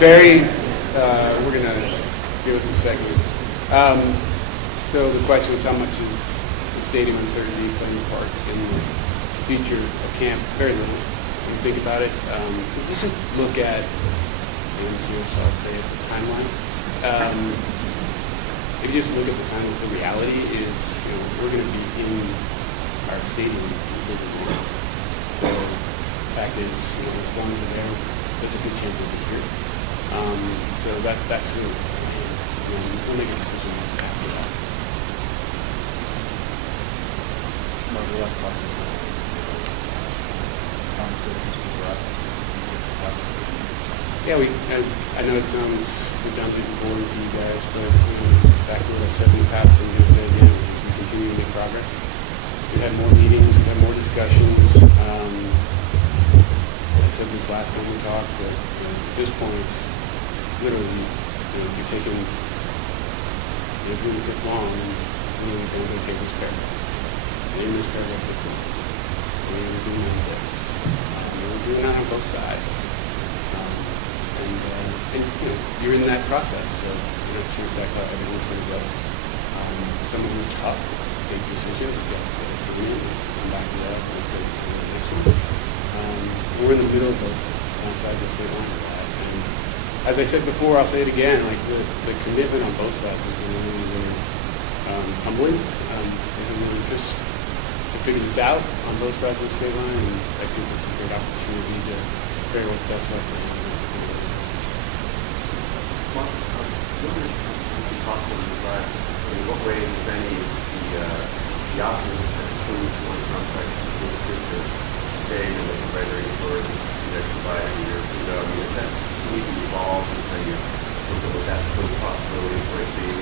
very, we're going to give us a second. So the question is, how much is the stadium uncertainty playing a part in the future of camp? Very little. When you think about it, you just look at, Sam's here, so I'll say it, the timeline. If you just look at the timeline, the reality is, we're going to be in our stadium. So the fact is, as long as we're there, there's a good chance of it here. So that's really the plan. We'll make a decision after that. Yeah, I know it sounds redundant and boring to you guys, but back to what I said in the past, I'm going to say again, we continue to make progress. We had more meetings, we had more discussions. I said this last time we talked, but at this point, it's literally, you're taking, you're doing this long, and really going to take this paragraph. And in this paragraph, this long. And we're doing this. We're doing that on both sides. And you're in that process, so you're not sure exactly how everyone's going to go. Some of them are tough, big decisions. You have to get it and come back to that. Let's go to the next one. We're in the middle of both sides of the state line of that. And as I said before, I'll say it again, like the commitment on both sides has been really, really humbling. There's a real interest to figure this out on both sides of the state line, and that gives us a great opportunity to figure out what's best like for everyone. Mark, what is it possible to decide in what way, if any, the options that include one contract to stay in the writing for the next 5 years? I mean, if that needs to evolve and kind of look at that sort of possibility for a team?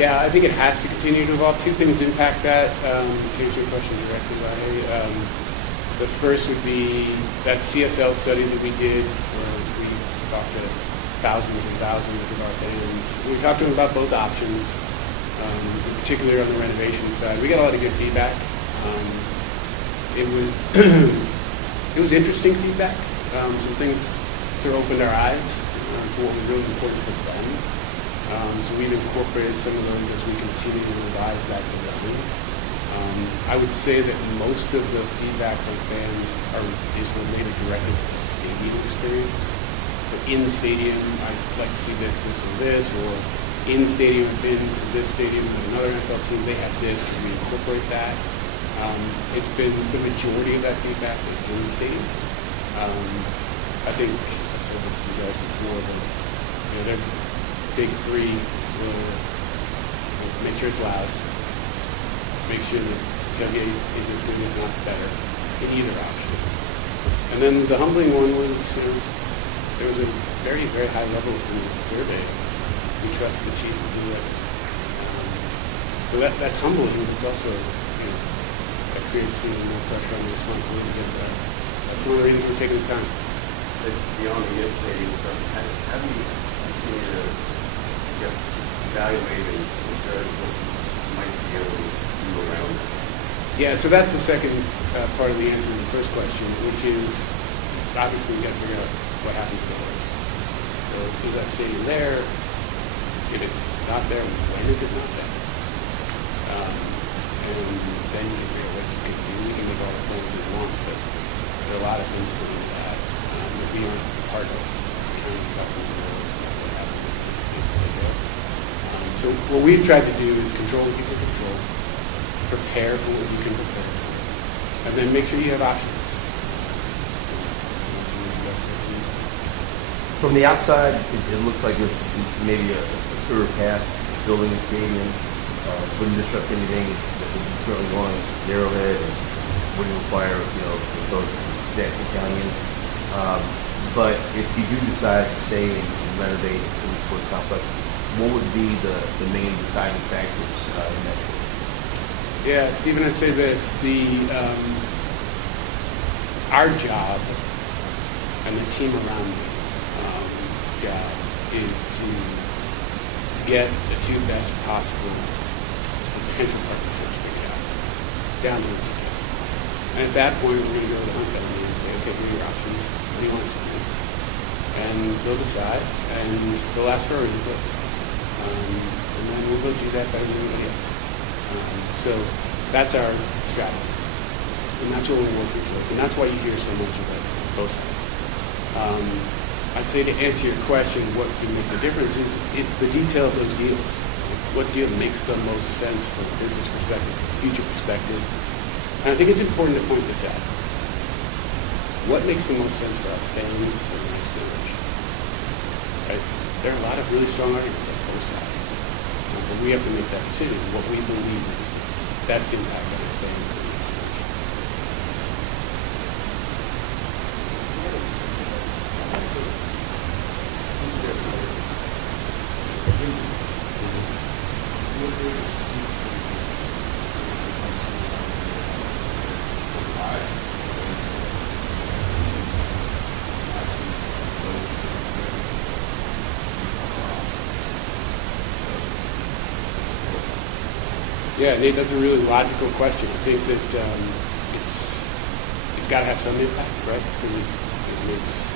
Yeah, I think it has to continue to evolve. Two things impact that. To answer your question directly, Larry. The first would be that CSL study that we did, where we talked to thousands and thousands of our fans. We talked to them about both options, in particular on the renovation side. We got a lot of good feedback. It was interesting feedback. Some things sort of opened our eyes to what was really important to them. So we've incorporated some of those as we continue to revise that design. I would say that most of the feedback from fans is related directly to the stadium experience. So in stadium, I'd like to see this, or this, or in stadium, I've been to this stadium with another NFL team, they have this, can we incorporate that? It's been the majority of that feedback is in the stadium. I think I've said this to you guys before, but their big three will make sure it's loud, make sure that tailgate is as good, if not better, in either option. And then the humbling one was, there was a very, very high level from this survey. We trust the Chiefs to do it. So that's humbling, but it's also, that creates even more pressure on the responsibility to get it right. That's one of the reasons we're taking the time. Beyond the educating stuff, how do you continue to evaluate and judge what you might be able to do around it? Yeah, so that's the second part of the answer to the first question, which is obviously we got to figure out what happens to the horse. So is that stadium there? If it's not there, when is it not there? And then you can figure out what you can do. You can make all the plans you want, but there are a lot of things to do that we aren't part of. Kind of stuff what happens if the stadium there. So what we've tried to do is control what you can control, prepare for what you can prepare, and then make sure you have options. From the outside, it looks like there's maybe a clearer path, building a stadium, wouldn't disrupt anything that would be currently going narrowhead, and wouldn't require, those Jackson Countyans. But if you do decide to stay and renovate the sports complex, what would be the main deciding factors in that case? Yeah, Stephen, I'd say this: our job and the team around me. Job is to get the two best possible potential partnerships figured out down to the detail. And at that point, we're going to go to the hunt down and say, okay, what are your options? What do you want us to do? and they'll decide, and they'll ask for our input, and then we'll go do that better than anybody else. So that's our strategy, and that's what we're working toward, and that's why you hear so much of it on both sides. I'd say to answer your question, what can make the difference is it's the detail of those deals. What deal makes the most sense from a business perspective, future perspective? And I think it's important to point this out. What makes the most sense for our families for the next generation? Right? There are a lot of really strong arguments on both sides. But we have to make that decision, what we believe is the best impact on our families for the next generation. Yeah, Nate, that's a really logical question. I think that it's got to have some impact, right? Because it makes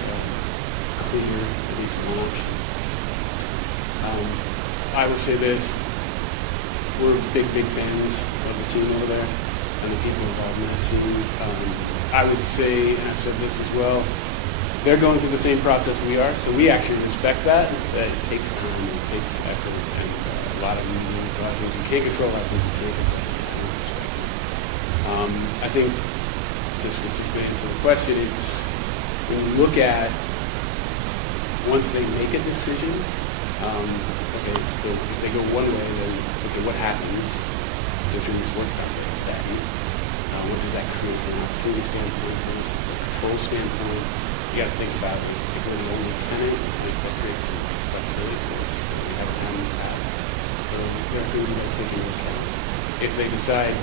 clear, at least launched. I would say this: we're big fans of the team over there and the people involved in that team. I would say, and I've said this as well, they're going through the same process we are, so we actually respect that. That it takes time, it takes effort, and a lot of meetings, a lot of things you can't control, a lot of things you can't control. I think, just specifically answer the question, it's when you look at once they make a decision, okay, so if they go one way, then okay, what happens to the sports complex then? What does that create from an opportunity standpoint, from a control standpoint? You got to think about it. If we're the only tenant, I think that creates some flexibility for us. We haven't had in the past. So there are things we got to take into account. If they decide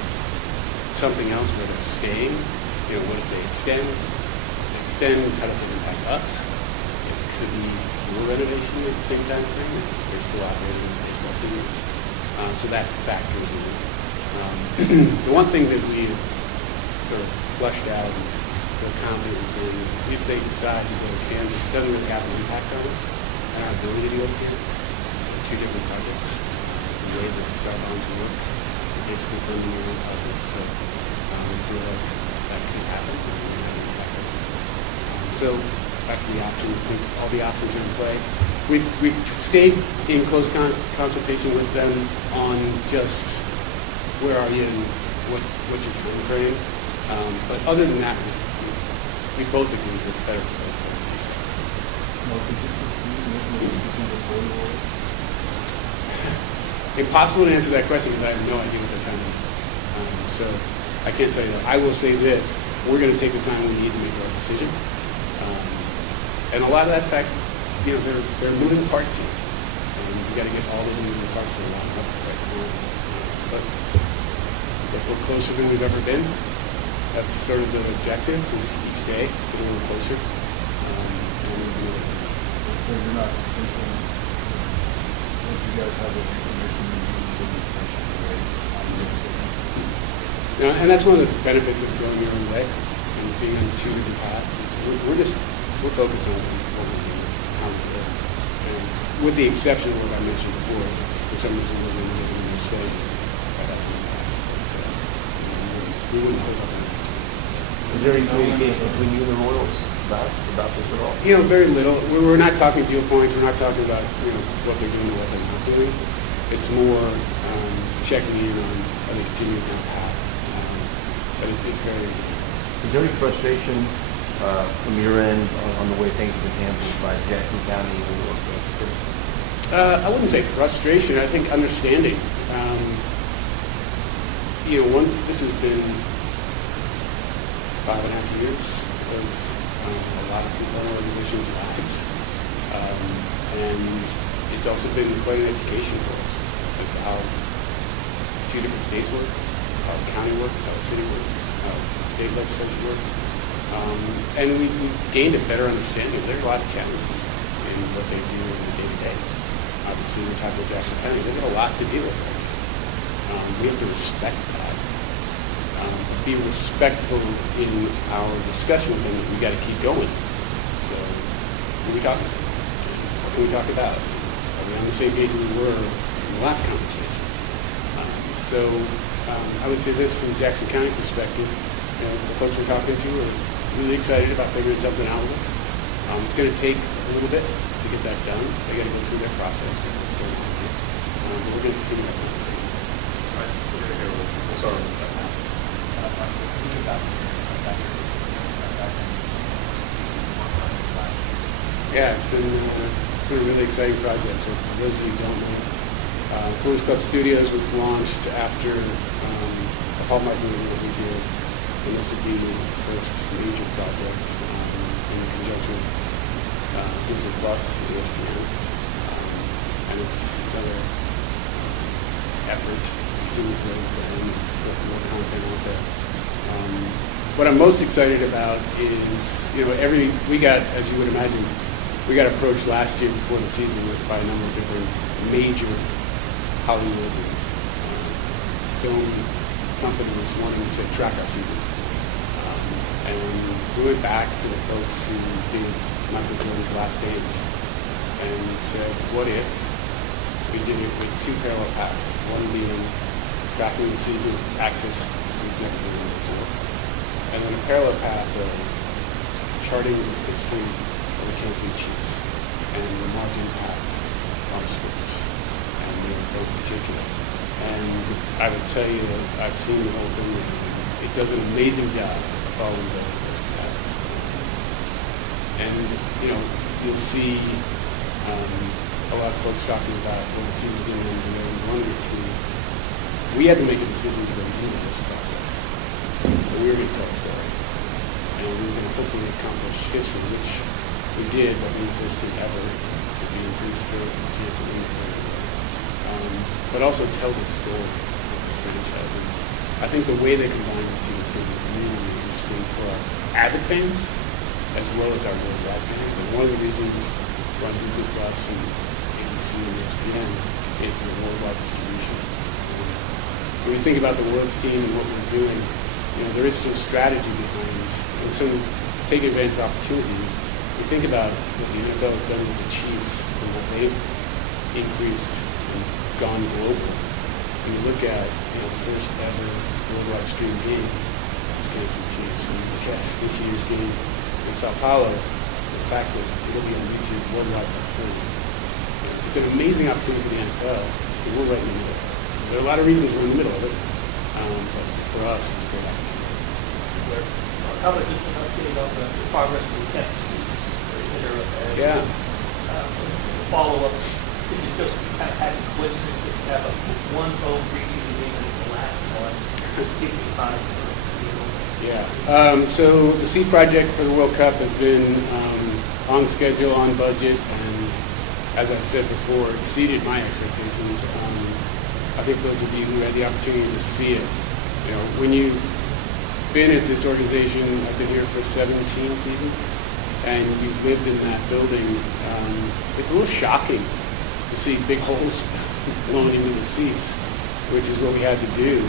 something else where they're staying, what if they extend? How does it impact us? It could be more renovation at the same time frame. They're still operating in baseball team. So that factors in. The one thing that we've sort of fleshed out and feel confidence in is if they decide to go to Kansas, it doesn't really have an impact on us and our ability to go to Kansas. Two different projects. The way that the Star Bonds work, basically funding your own project. So we feel like that could happen. So back to the options, I think all the options are in play. We've stayed in close consultation with them on just where are you and what's your time frame. But other than that, we both agree that it's better for both of us to be safe. Impossible to answer that question because I have no idea what they're trying to do. So I can't tell you that. I will say this: we're going to take the time we need to make our decision. And a lot of that fact, there are moving parts here. And you got to get all those moving parts to line up at the right time. But if we're closer than we've ever been, that's sort of the objective, is each day getting a little closer. So you're not thinking, once you guys have the information you need, then you can And that's one of the benefits of going your own way and being on two different paths. Is we're focused on what we do, how we do it. And with the exception of what I mentioned before, for some reason we're going to make a mistake, that's an impact. We wouldn't hold up on that. Is there any communication between you and the Royals about this at all? Very little. We're not talking deal points. We're not talking about what they're doing or what they're not doing. It's more checking in on the continuing down path. But it's very. Is there any frustration from your end on the way things have been handled by Jackson County or New York City? I wouldn't say frustration. I think understanding. This has been 5.5 years of a lot of people and organizations' lives. And it's also been quite an education for us as to how two different states work, how the county works, how the city works, how the state legislature works. And we gained a better understanding. There are a lot of challenges in what they do in the day-to-day. Obviously, we're talking about Jackson County. They've got a lot to deal with right now. We have to respect that. Be respectful in our discussion with them that we got to keep going. So can we talk? What can we talk about? Are we on the same page we were in the last conversation? I would say this from Jackson County perspective, the folks we're talking to are really excited about figuring something out with us. It's going to take a little bit to get that done. They got to go through their process to what's going on here. But we're going to continue that conversation. All right, we're going to go. We'll start on this side now. Yeah, it's been a really exciting project. So for those of you who don't know, Fools Club Studios was launched after a Hallmark movie that we did, and this would be its first major project in conjunction with Disney Plus and ESPN. And it's another effort to do with them and put more content out there. What I'm most excited about is, we got, as you would imagine, we got approached last year before the season by a number of different major Hollywood film companies wanting to track our season. And we went back to the folks who did Michael Jordan's Last Dance and said, what if we did it with two parallel paths, one being tracking the season access we've never done before, and then a parallel path of charting the history of the Kansas City Chiefs and Lamar's impact on sports, and the NFL in particular. And I would tell you that I've seen the whole thing, and it does an amazing job of following those paths. And, you'll see a lot of folks talking about, the season didn't end the way we wanted it to. We had to make a decision to go into this process. But we were going to tell a story. And we were going to hopefully accomplish history, which we did, but we first did ever to be increased for but also tell the story of this franchise. And I think the way they combine the two is going to be really interesting for our avid fans as well as our worldwide fans. And one of the reasons we're on Disney Plus and ABC and ESPN is the worldwide distribution. When you think about the World's team and what we're doing, there is still strategy behind and some take advantage of opportunities. You think about what the NFL has done with the Chiefs and what they've increased and gone global. When you look at the first ever worldwide stream game, it's Kansas City Chiefs. When you look at this year's game in Sao Paulo, the fact that it'll be on YouTube worldwide for free. It's an amazing opportunity for the NFL, and we're right in the middle. There are a lot of reasons we're in the middle of it, but for us, it's a great opportunity. How about just an update on the progress of the Texas series? Yeah. Follow-up, is it just kind of had a coincidence that you have one home preseason game and it's the last one, 55 for Yeah. So the seed project for the World Cup has been on schedule, on budget, and as I said before, exceeded my expectations. I think those of you who had the opportunity to see it, when you've been at this organization, I've been here for 17 seasons, and you've lived in that building, it's a little shocking to see big holes blown into the seats, which is what we had to do.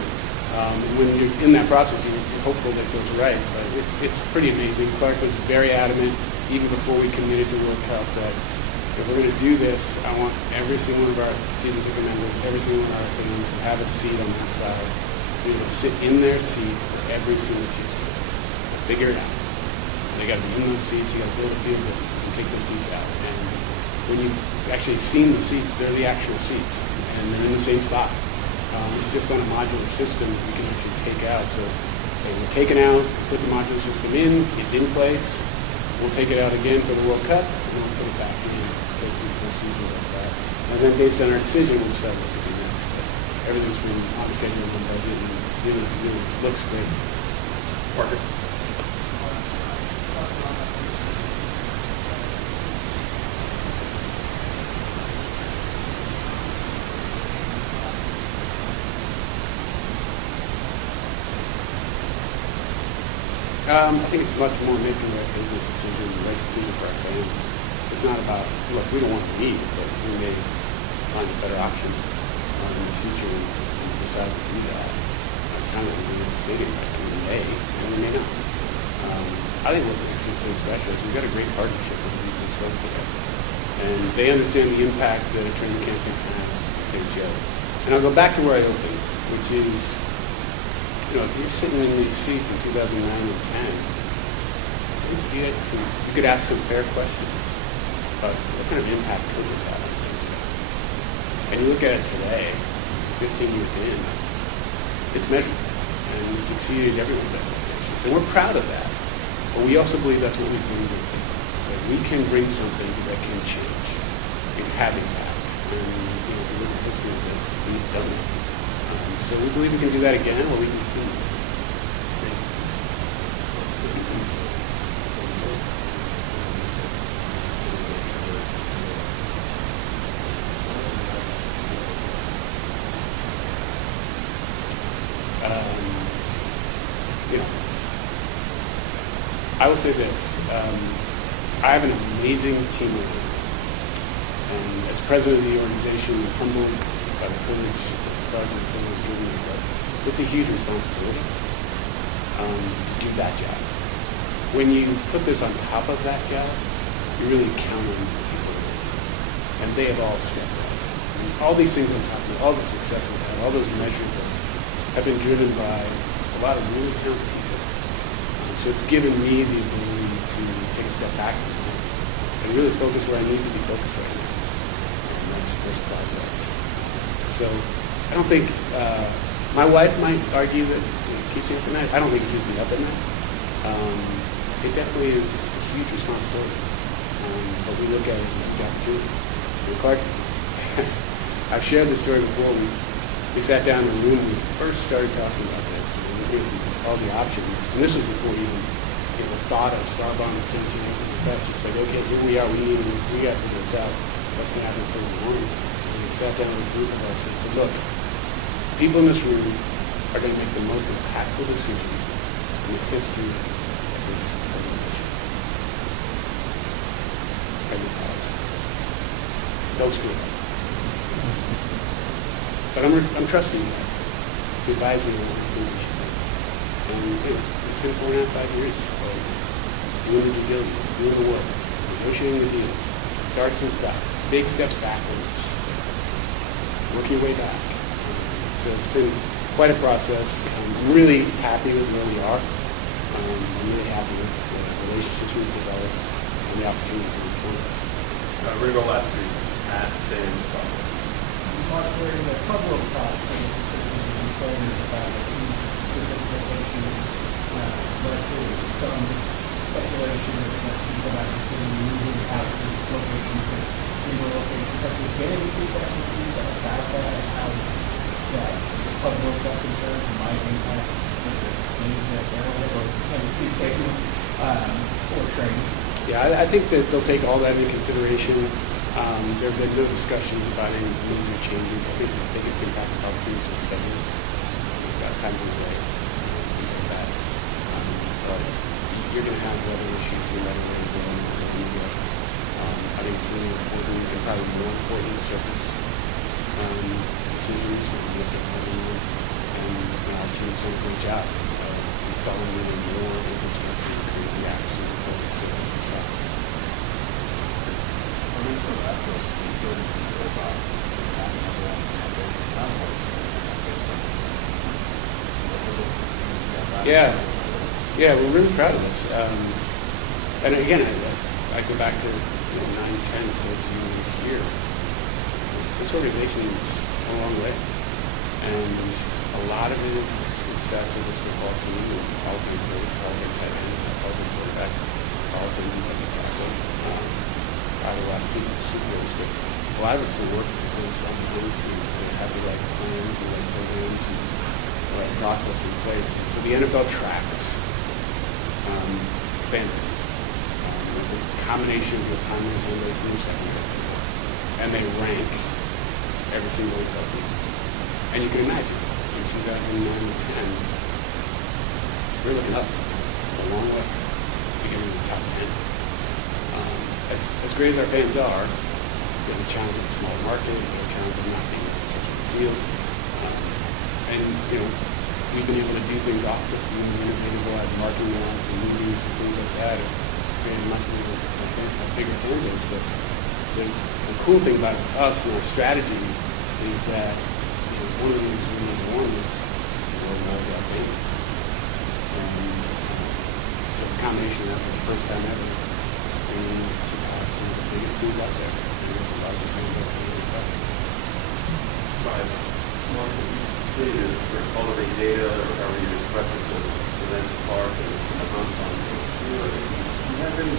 And when you're in that process, you're hopeful that it goes right, but it's pretty amazing. Clark was very adamant, even before we committed to World Cup, that if we're going to do this, I want every single one of our season ticket members, every single one of our fans to have a seat on that side, be able to sit in their seat for every single Chiefs game. Figure it out. They got to be in those seats. You got to build a field and take those seats out. And when you've actually seen the seats, they're the actual seats, and they're in the same spot. It's just on a modular system we can actually take out. So they were taken out, put the modular system in, it's in place. We'll take it out again for the World Cup, and then we'll put it back in, take 2 full seasons like that. And then based on our decision, we'll decide what to do next. But everything's been on schedule and on budget, and really, really looks great. Marcus? I think it's much more making the right business decision, the right decision for our fans. It's not about, look, we don't want to leave, but we may find a better option in the future and decide to do that. That's kind of what we're in the stadium right now. We may, and we may not. I think what makes this thing special is we've got a great partnership with the spoke there. And they understand the impact that a training camp can have at St. Joe. And I'll go back to where I opened, which is, if you're sitting in these seats in 2009 and 10, you could ask some fair questions about what kind of impact could this have on St. Joe. And you look at it today, 15 years in, it's measurable, and it's exceeded everyone's expectations. And we're proud of that, but we also believe that's what we bring to people. That we can bring something that can change and have impact. And if you look at the history of this, we've done it. So we believe we can do that again, or we can continue. I will say this, I have an amazing team of people. And as president of the organization, I'm humbled by the privilege that God has given me, but it's a huge responsibility to do that job. When you put this on top of that job, you're really counting the people. And they have all stepped up. And all these things I'm talking about, all the success we've had, all those measurables have been driven by a lot of really talented people. So it's given me the ability to take a step back and really focus where I need to be focused right now. And that's this project. So I don't think, my wife might argue that it keeps me up at night. I don't think it keeps me up at night. It definitely is a huge responsibility. But we look at it as a huge opportunity. And Clark, I've shared this story before. We sat down in a room when we first started talking about this. All the options, and this was before we even thought of Starbond and St. James. That's just like, okay, here we are. We got to figure this out. What's going to happen for the morning? And we sat down with a group of us and said, look, people in this room are going to make the most impactful decision in the history of this organization. Don't screw it up. But I'm trusting you guys to advise me on what I think we should do. And it's been 4.5 years of doing the due diligence, doing the work, negotiating the deals, starts and stops, big steps backwards, work your way back. So it's been quite a process. I'm really happy with where we are. I'm really happy with the relationships we've developed and the opportunities that we've formed. We're going to go last week at San Mark, during the Club World Talk, players about specific locations led to some speculation that people might consider moving out to locations that newer locations. Have you been any feedback from people about that and how that the Club World Cup concerns might impact the games at Arrowhead or Tennessee Stadium or training? Yeah, I think that they'll take all that into consideration. There have been no discussions about any major changes. I think the biggest impact obviously is the schedule. We've got time to play, things like that. But you're going to have weather issues no matter where you're going in India. I think it's really important and probably more important to surface decisions with the everyone. And our team's done a great job of installing even more infrastructure to create the access to the facilities themselves. Yeah, we're really proud of this. And again, I go back to 9, 10, 14 years here. This organization is a long way, and a lot of it is the success of this football team, and all of the coach, all of the tight end, all of the quarterback, all of the defensive tackle. Out of the last Super Bowls, but a lot of it's the work that goes on behind the scenes to have the right plans, the right programs, and the right process in place. And so the NFL tracks fan base. It's a combination of your primary fan base and your secondary fan base. And they rank every single NFL team. And you can imagine, in 2009 and 10, we're looking up a long way to get into the top 10. As great as our fans are, we have a challenge of a small market, we have a challenge of not being a successful field. And, we've been able to do things off the field, innovative live marketing labs and meetings and things like that. granted, might be a bigger fan base, but the cool thing about us and our strategy is that, one of the things we number one is we're more of our fans. And the combination of that for the first time ever, and we surpass some of the biggest teams out there. And we have the largest fan base in the country. Right. Mark, if you continue to sort of cultivate data or however you express it to then Clark and the months on do you have any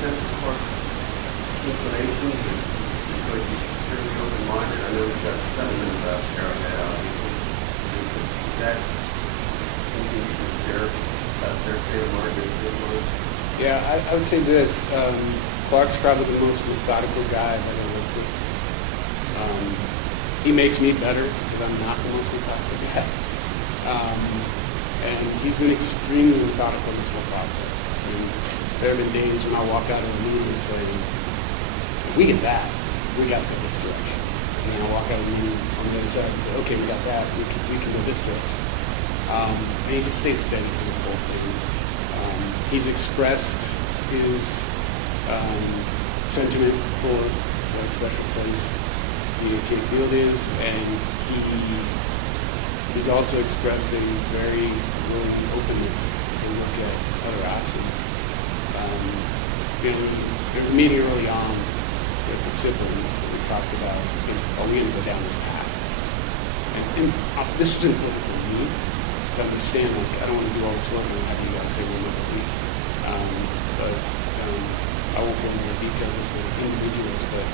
sense of Clark's inclinations? Because he's fairly open-minded. I know he's got sentiment about Arrowhead, obviously. Is that something you can share about their state of mind and state of mind? Yeah, I would say this. Clark's probably the most methodical guy I've ever worked with. He makes me better because I'm not the most methodical guy. And he's been extremely methodical in this whole process. I mean, there have been days when I walk out of a meeting and say, we get that, we got to go this direction. And then I walk out of the meeting on the other side and say, okay, we got that, we can go this direction. And he just stays steady through the whole thing. He's expressed his sentiment for what a special place the AT&T Field is, and he's also expressed a very willing openness to look at other options. There was a meeting early on with the siblings that we talked about, are we going to go down this path? And this is important for me to understand, like, I don't want to do all this work and have you guys say we're not believe. But I won't go into the details of the individuals, but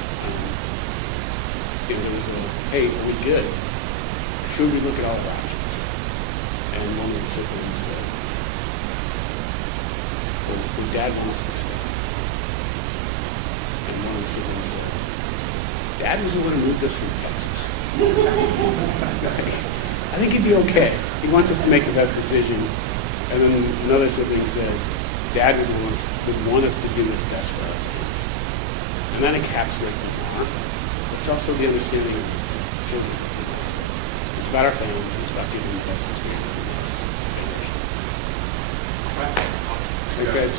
there was a, hey, are we good? Should we look at all the options? And one of the siblings said, would Dad want us to stay? And one of the siblings said, Dad was the one who moved us from Texas. I think he'd be okay. He wants us to make the best decision. And then another sibling said, Dad would want us to do what's best for our kids. And that encapsulates the heart. It's also the understanding of his children. It's about our families. It's about giving the best experience to the next generation. Thanks, guys.